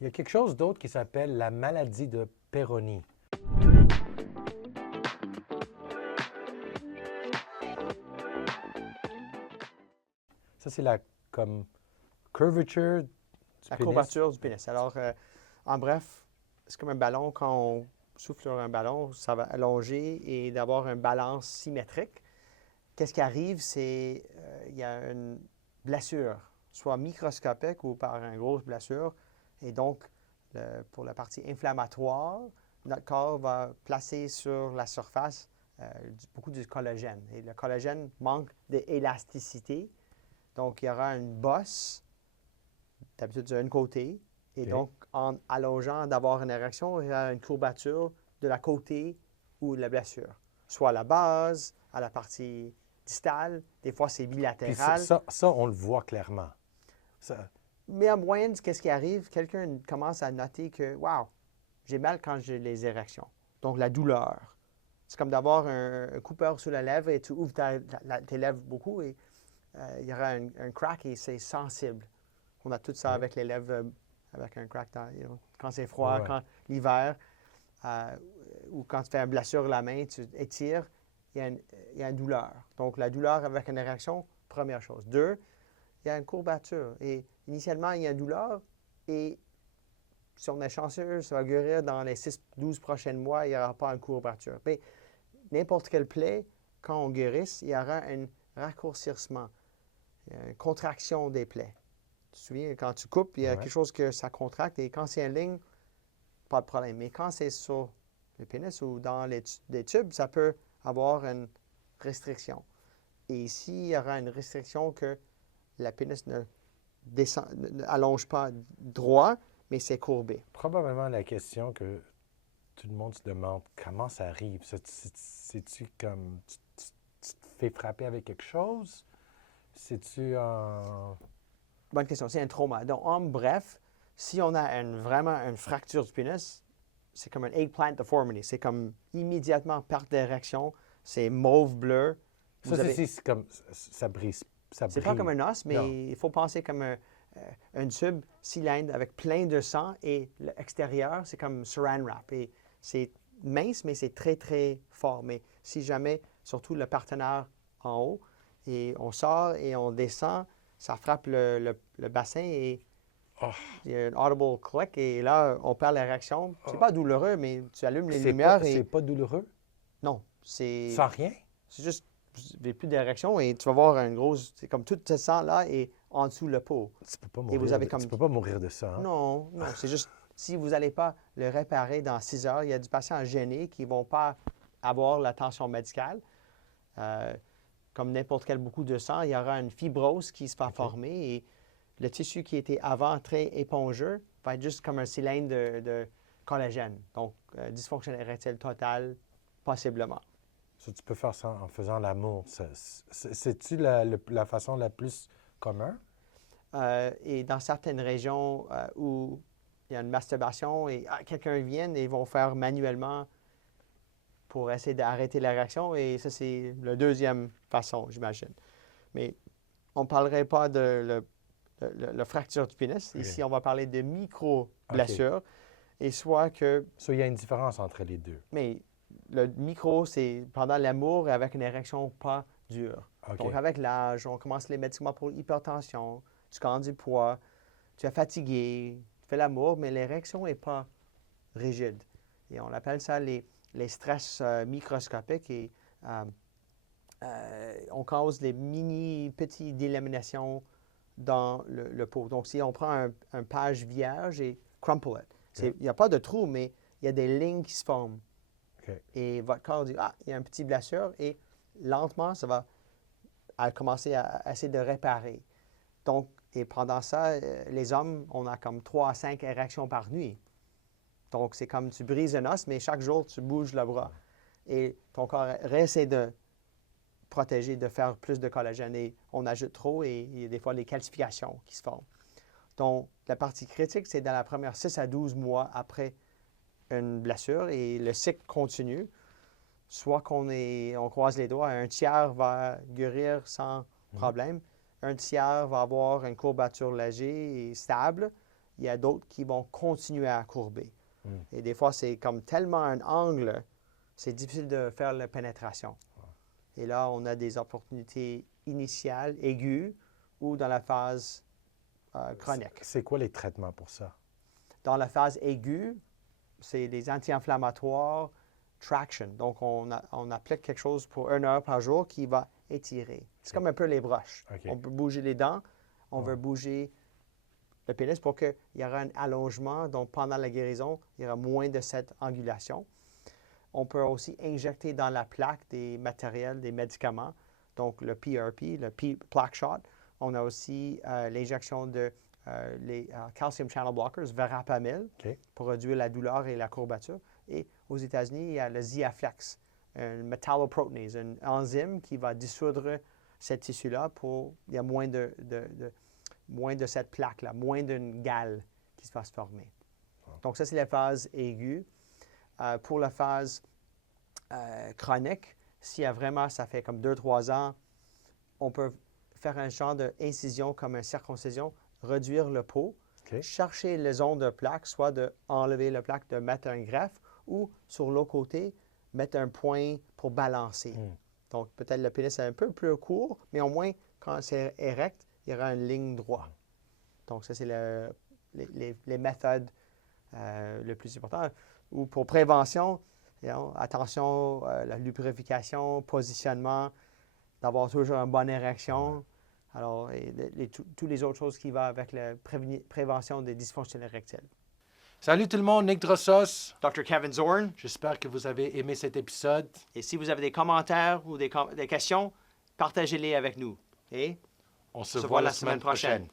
Il y a quelque chose d'autre qui s'appelle la maladie de Peyronie. Ça, c'est la comme curvature du La pénis. courbature du pénis. Alors, en bref, c'est comme un ballon. Quand on souffle sur un ballon, ça va allonger et d'avoir une balance symétrique. Qu'est-ce qui arrive, c'est il y a une blessure, soit microscopique ou par une grosse blessure. Et donc, pour la partie inflammatoire, notre corps va placer sur la surface beaucoup de collagène. Et le collagène manque d'élasticité. Donc, il y aura une bosse, d'habitude d'un côté. Et OK. donc, en allongeant d'avoir une érection, il y a une courbature de la côté ou de la blessure. Soit à la base, à la partie distale, des fois c'est Puis bilatéral. ça, on le voit clairement. Ça, Mais en moyenne, qu'est-ce qui arrive? Quelqu'un commence à noter que, wow, j'ai mal quand j'ai les érections. Donc, la douleur. C'est comme d'avoir un coupeur sous la lèvre et tu ouvres tes lèvres beaucoup et il y aura un crack et c'est sensible. On a tout ça OK. avec les lèvres, avec un crack quand c'est Ouais, froid, ouais. quand l'hiver, ou quand tu fais une blessure à la main, tu étires, il y a une douleur. Donc, la douleur avec une érection, première chose. Deux, il y a une courbature. Et initialement, il y a une douleur et si on est chanceux, ça va guérir dans les 6-12 prochains mois, il n'y aura pas une courbature. Mais n'importe quelle plaie, quand on guérisse, il y aura un raccourcissement, une contraction des plaies. Tu te souviens, quand tu coupes, il y a Ouais. quelque chose que ça contracte et quand c'est en ligne, pas de problème. Mais quand c'est sur le pénis ou dans les tubes, ça peut avoir une restriction. Et ici, il y aura une restriction que la pénis ne allonge pas droit, mais c'est courbé. Probablement la question que tout le monde se demande, comment ça arrive? C'est-tu comme, tu te fais frapper avec quelque chose? C'est-tu en... Bonne question, c'est un trauma. Donc, en bref, si on a vraiment une fracture du pénis, c'est comme un eggplant deformity. C'est comme immédiatement perte d'érection, c'est mauve-bleu. Ça, c'est comme, ça brise, ça C'est brille. pas comme un os, Non. mais il faut penser comme un tube cylindre avec plein de sang et l'extérieur, c'est comme saran wrap. Et c'est mince, mais c'est très, très fort. Mais si jamais, surtout le partenaire en haut, et on sort et on descend, ça frappe le bassin et Oh, il y a un audible click et là, on perd la réaction. C'est pas douloureux, mais tu allumes les c'est lumières c'est et pas douloureux? non, c'est Sans rien? juste, vous n'avez plus d'érection et tu vas voir un gros, c'est comme tout ce sang-là et en dessous le pot. Tu peux pas Et vous mourir avez comme, tu peux pas mourir de ça, hein? non, non, c'est juste, si vous n'allez pas le réparer dans 6 heures, il y a du patient gêné qui ne vont pas avoir l'attention médicale. Comme n'importe quel beaucoup de sang, il y aura une fibrose qui se va former et le tissu qui était avant très épongeux va être juste comme un cylindre de collagène. Donc, dysfonction érectile totale, possiblement. Ça, tu peux faire ça en faisant l'amour. C'est-tu la façon la plus commune? Et dans certaines régions où il y a une masturbation et quelqu'un vient et ils vont faire manuellement pour essayer d'arrêter la réaction. Et ça, c'est la deuxième façon, j'imagine. Mais on ne parlerait pas de la fracture du pénis. OK. Ici, on va parler de micro-blessures. Et soit que... Ça, il y a une différence entre les deux. Mais le micro, c'est pendant l'amour et avec une érection pas dure. OK. Donc, avec l'âge, on commence les médicaments pour l'hypertension, tu gagnes du poids, tu es fatigué, tu fais l'amour, mais l'érection n'est pas rigide. Et on appelle ça les stress microscopiques et on cause des mini-petites délaminations dans le pot. Donc, si on prend un page vierge et crumple it, il n'y a pas de trou, mais il y a des lignes qui se forment. OK. Et votre corps dit, il y a un petit blessure et lentement, ça va commencer à essayer de réparer. Donc, et pendant ça, les hommes, on a comme 3 à 5 érections par nuit. Donc, c'est comme tu brises un os, mais chaque jour, tu bouges le bras. Et ton corps essaie de protéger, de faire plus de collagène. Et on ajoute trop et il y a des fois les calcifications qui se forment. Donc, la partie critique, c'est dans la première 6 à 12 mois après une blessure et le cycle continue. Soit on croise les doigts, un tiers va guérir sans problème. Un tiers va avoir une courbature légère et stable. il y a d'autres qui vont continuer à courber. Et des fois, c'est comme tellement un angle, c'est difficile de faire la pénétration. Et là, on a des opportunités initiales, aiguës, ou dans la phase chronique. C'est quoi les traitements pour ça? Dans la phase aiguë, c'est des anti-inflammatoires, traction. Donc, on applique quelque chose pour 1 heure par jour qui va étirer. C'est comme un peu les broches. Okay. On peut bouger les dents, on veut bouger le pénis pour qu'il y aura un allongement. Donc, pendant la guérison, il y aura moins de cette angulation. On peut aussi injecter dans la plaque des matériels, des médicaments. Donc, le PRP, le plaque shot. On a aussi l'injection de les calcium channel blockers, verapamil, pour réduire la douleur et la courbature. Et aux États-Unis, il y a le Xiaflex, un metalloproteinase, une enzyme qui va dissoudre ce tissu-là pour il y a moins de cette plaque-là, moins d'une gale qui va se former. Donc, ça, c'est la phase aiguë. Pour la phase chronique, s'il y a vraiment, ça fait comme 2-3 ans, on peut faire un genre d'incision comme une circoncision, réduire le pot, chercher les zones de plaque, soit d'enlever la plaque, de mettre un greffe, ou sur l'autre côté, mettre un point pour balancer. Donc, peut-être le pénis est un peu plus court, mais au moins, quand c'est érect, il y aura une ligne droite. Donc, ça, c'est les méthodes les plus importantes. Ou pour prévention, attention, la lubrification, positionnement, d'avoir toujours une bonne érection. Alors, toutes les autres choses qui vont avec la prévention des dysfonctions érectiles. Salut tout le monde, Nick Drossos. Dr. Kevin Zorn. J'espère que vous avez aimé cet épisode. Et si vous avez des commentaires ou des questions, partagez-les avec nous. Et on se voit la semaine prochaine.